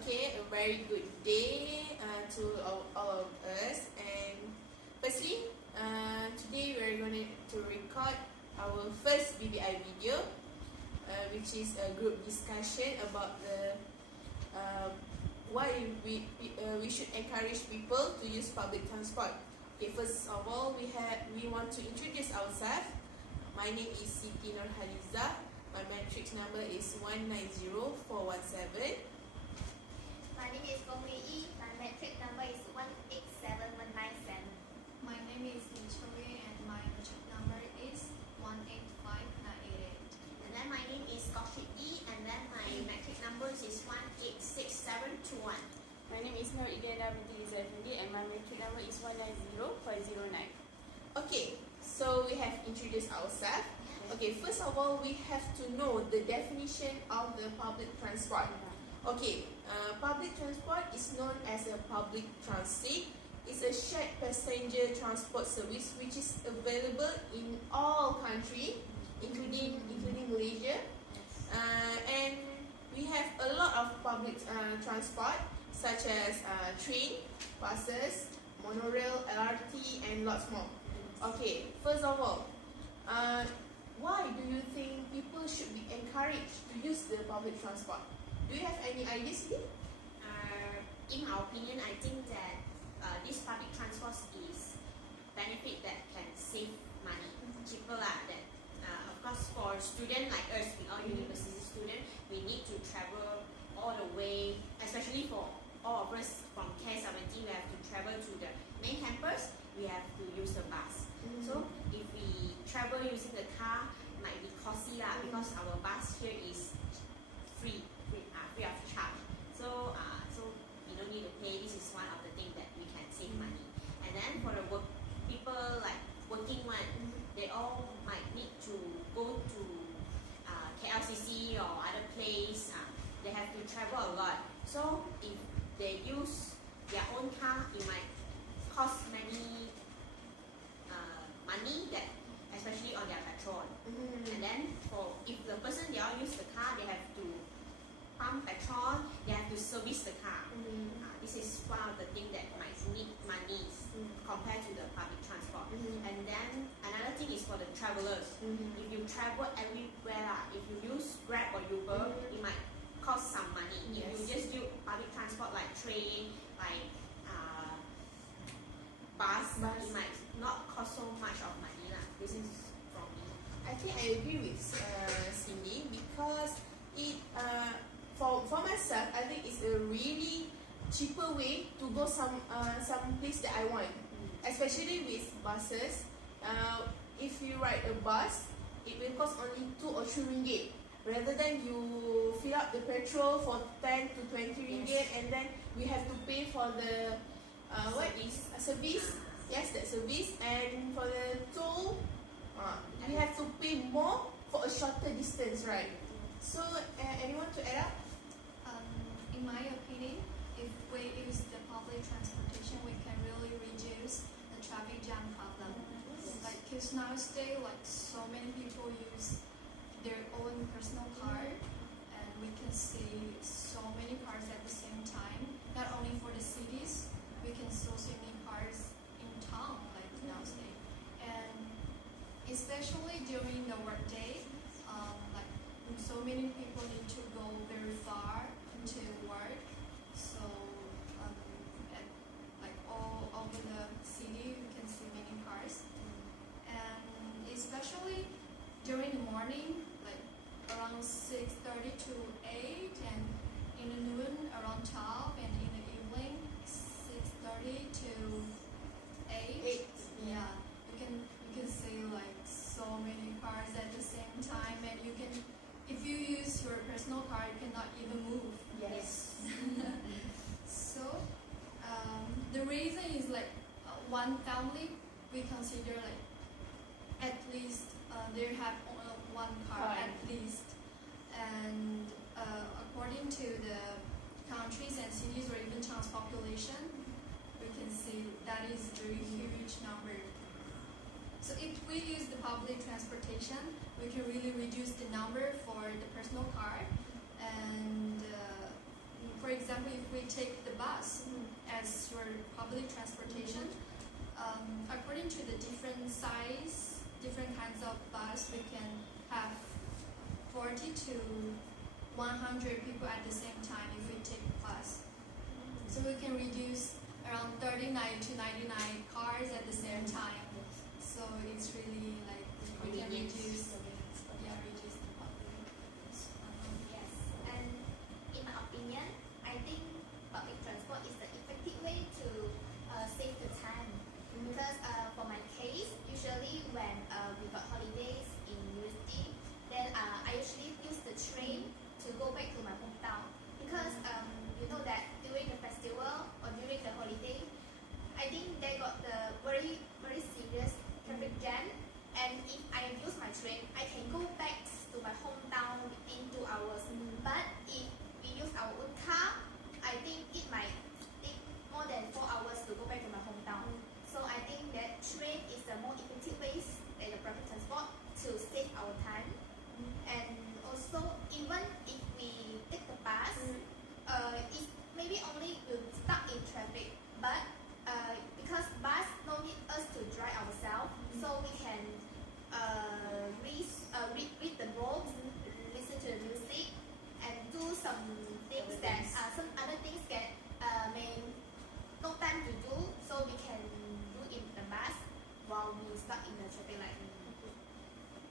Okay, a very good day to all of us. And firstly, today we're going to record our first BBI video, which is a group discussion about the why we should encourage people to use public transport. Okay, first of all, we want to introduce ourselves. My name is Siti Nurhaliza. My matrix number is 190417. My name is Bbi. My matric number is 187197. My name is Victoria and my matric number is 185988. And then my name is Bbi and then my matric number is 186721. My name is Nur Igenda binti Zafindi and my matric number is 190509. Okay, so we have introduced ourselves. Okay, first of all, we have to know the definition of the public transport. Okay, public transport is known as a public transit. It's a shared passenger transport service which is available in all countries, including Malaysia. And we have a lot of public transport such as train, buses, monorail, LRT, and lots more. Okay, first of all, why do you think people should be encouraged to use the public transport? Do you have any ideas here? In my opinion, I think that this public transport is benefit that can save money, cheaper lah. That of course for students like us, we all university students, we need to travel all the way, especially for all of us from K17, we have to travel to the main campus. We have to use the bus. So if we travel using the car, it might be costly lah, because our bus here is free of charge. So you don't need to pay. This is one of the things that we can save money. And then for the people like working one, they all might need to go to KLCC or other place. They have to travel a lot. So if they use their own car, it might cost many money, that especially on their petrol. And then if the person they all use the car, they have to pump petrol, they have to service the car. This is one of the things that might need money compared to the public transport. And then another thing is for the travelers. If you travel everywhere, if you use Grab or Uber, it might cost some money. If you just use public transport like train, like bus, it might not cost so much of money lah. This is from me. I think I agree with Cindy, because it for myself, I think it's a really cheaper way to go some place that I want, especially with buses. If you ride a bus, it will cost only 2 or 3 ringgit, rather than you fill up the petrol for 10 to 20 ringgit, and then we have to pay for the service. Yes, that service, and for the toll, we have to pay more for a shorter distance, right? So, anyone to add up? In my opinion, if we use the public transportation, we can really reduce the traffic jam problem. Like, because nowadays, like so many people use their own personal car, and we can see so many cars at the same time. Not only for the cities, we can still see many cars in town, like nowadays. And especially during the workday, like so many people need to go very far to work. So like all over the city, you can see many cars. And especially during the morning, like around 6:30 to 8, and in the noon around 12, and in the evening 6:30 to 8. Yeah, you can see like so many cars at the same time, and you can, if you use your personal car, you cannot even move. Yes. So the reason is like one family, we consider like at least they have one car at least, and according to the countries and cities or even towns population, we can see that is a very huge number. So if we use the public transportation, we can really reduce the number for the personal car. And for example, we take the bus as your public transportation, according to the different size, different kinds of bus, we can have 40 to 100 people at the same time if we take bus. So we can reduce around 39 to 99 cars at the same time. So it's really like we can reduce the public. Yes, and in my opinion, I think public transport is the effective way to save the time. Because for my case, usually when we got holidays in university, then I usually use the train to go back to my hometown. Because you know that during the festival or during the holiday, I think they got the very serious traffic jam. And if I use my train, I can go back to my hometown within 2 hours. But if we use our own car, I think it might take more than 4 hours to go back to my hometown. So I think that train is the more effective ways than the public transport to save our time. And also, even if we take the bus, it maybe only will stuck in traffic. But because bus no need us to drive ourselves, so we can read the books, listen to the music, and do some things that some other things that may no time to do, so we can do in the bus while we stuck in the traffic light.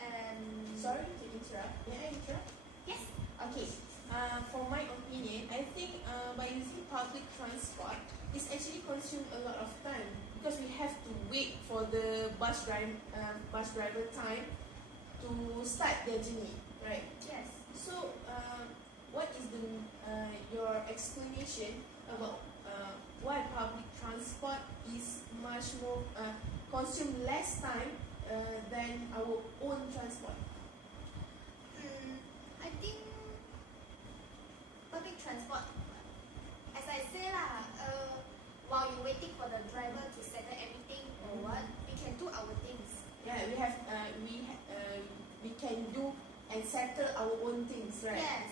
And Sorry to interrupt. May I interrupt? yes, Okay. For my opinion, I think by using public transport, it's actually consume a lot of time because we have to wait for the bus driver time to start their journey, right? yes. So, what is your explanation about why public transport is much more consume less time than our own transport? I think public transport, as I say lah, while you're waiting for the driver to settle everything or what, we can do our things. Yeah, we can do and settle our own things, right? Yes,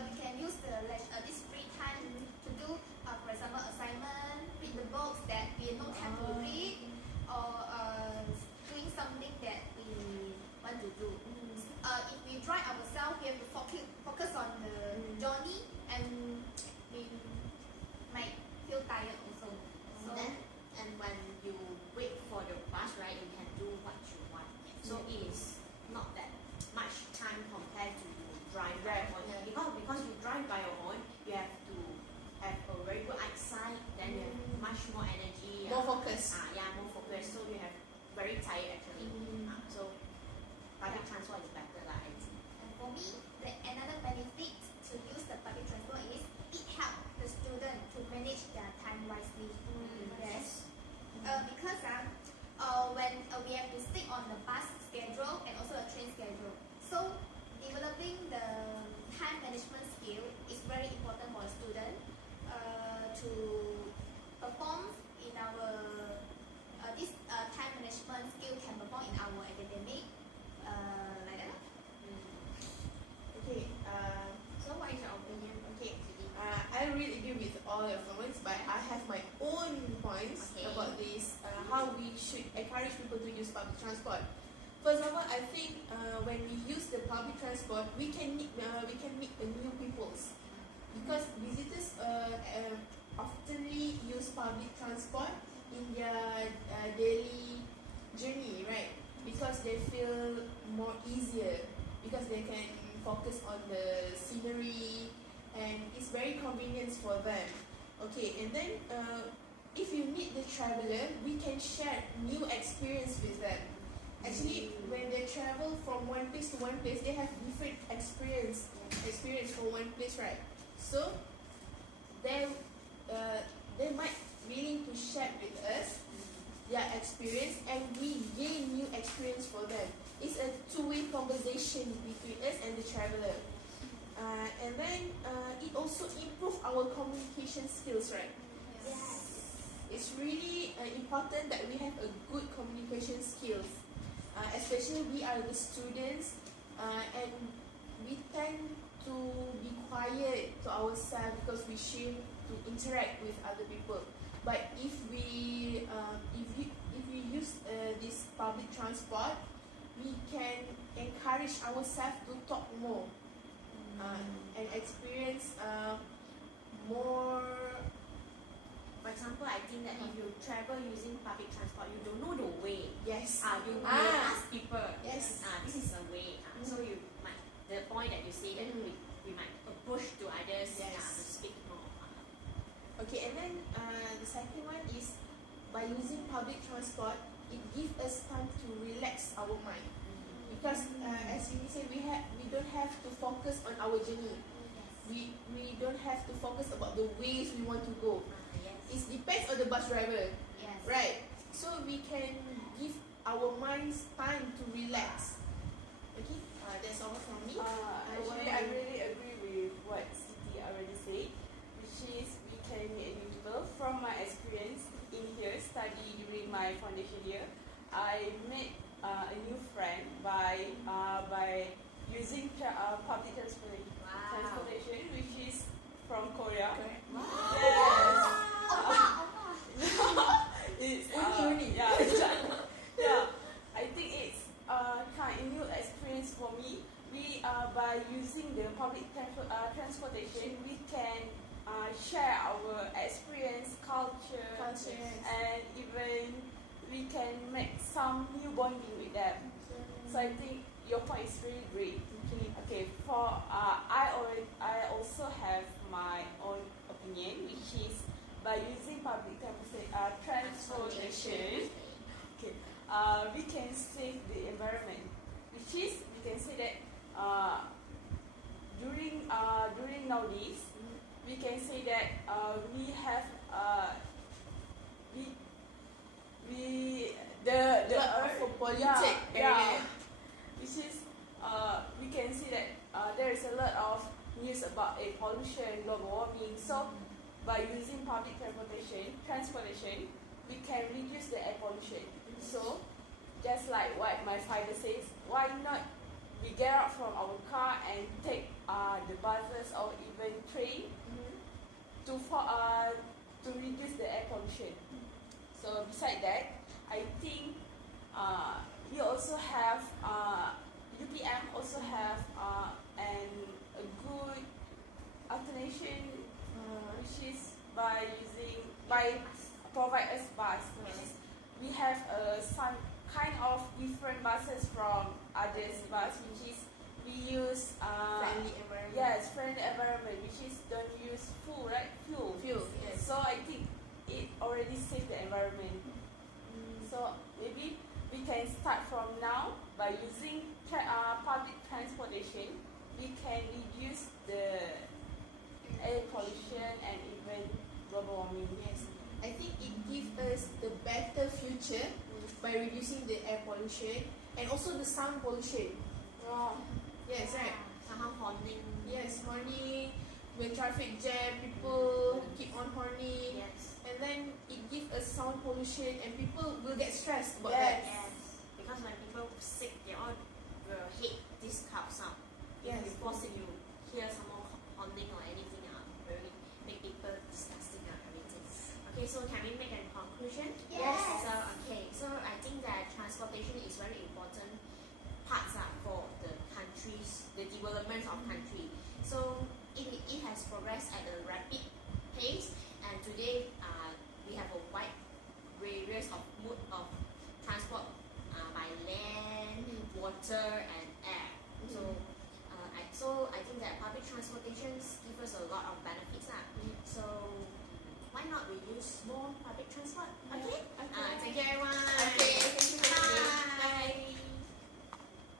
we can use this free time to do, for example, assignment, read the books that we have no time to read, or doing something that we want to do. If we drive ourselves, we have to focus on the journey, and we might feel tired also. So Then, and when you wait for the bus, right, you can do what you want. So it is not that much time compared to you drive by your own. Yeah. Because you drive by your own, you have to have a very good eyesight. Then you have much more energy. More focus. More focus. So you have very tired actually. So public transport is better lah. I think. And for me, another benefit to use the public transport is it helps the student to manage their time wisely. Yes. Because when we have to stick on the bus schedule and also the train schedule, so developing the time management skill is very important for a student to perform in our this time management skill can perform in our academic like that. Okay. So what is your opinion? Okay. I really agree with all your comments, but I have my own points Okay. about this. How we should encourage people to use public transport. First of all, I think when we use the public transport, we can meet new peoples because visitors oftenly use public transport in their daily journey, right? Because they feel more easier because they can focus on the scenery and it's very convenient for them. Okay, and then if you meet the traveler, we can share new experience with them. Actually, when they travel from one place to one place, they have different experience from one place, right? So they might willing to share with us their experience, and we gain new experience for them. It's a two-way conversation between us and the traveler. And then it also improves our communication skills, right? Yes. It's really important that we have a good communication skills, especially we are the students, and we tend to be quiet to ourselves because we shame to interact with other people. But if we use this public transport, we can encourage ourselves to talk more and experience more. For example, I think that if you travel using public transport, you don't know the way. Yes. You may ask people. Yes. This is the way. So you might, the point that you say that we might approach to others to speak more. Okay, and then the second one is by using public transport, it gives us time to relax our mind. Because as you said, we don't have to focus on our journey. We don't have to focus about the ways we want to go. It depends on the bus driver, right? So we can give our minds time to relax. Okay, that's all from me. Actually, I really agree with what Siti already said, which is we can meet new people. From my experience in here, study during my foundation year, I met a new friend by using public transportation, which is from Korea. Yes. It's yeah. I think it's kind of new experience for me. We by using the public transportation, we can share our experience, culture, and even we can make some new bonding with them. So I think your point is really great. Okay, for I also have my own opinion, which is by using public transportation, okay, we can save the environment. Which is we can say that during nowadays, we can say that we have the for polluted area. Which is we can see that there is a lot of news about air pollution, global warming. So by using public transportation, we can reduce the air pollution. So just like what my father says, why not we get out from our car and take the buses or even train to reduce the air pollution. So beside that, I think we also have UPM also have a good alternation, which is by provide us bus. Which is we have some kind of different buses from others bus, which is we use Friendly environment. yes, friendly environment, which is don't use fuel. Fuel, yes. So I think it already saved the environment. So maybe we can start from now by using public transportation. We can reduce the air pollution and even global warming. Yes, I think it gives us the better future by reducing the air pollution and also the sound pollution. Yes, right. Somehow horning. Yes, horning. When traffic jam, people keep on horning. Yes. And then it gives us sound pollution and people will get stressed about Yes. that. Yes. Because when people sick, they all will hate this kind of sound. Yes. If you fall sick, you hear someone horning or anything, very make people disgusting everything. Okay, so can we make a conclusion? Yes. So I think that transportation is very important parts for the countries, the development of country. So it has progressed at a rapid pace, and today we have a wide various of mode of transport by land, water, and air. So I think that public transportation gives us a lot of benefits. So why not we use more public transport? Okay.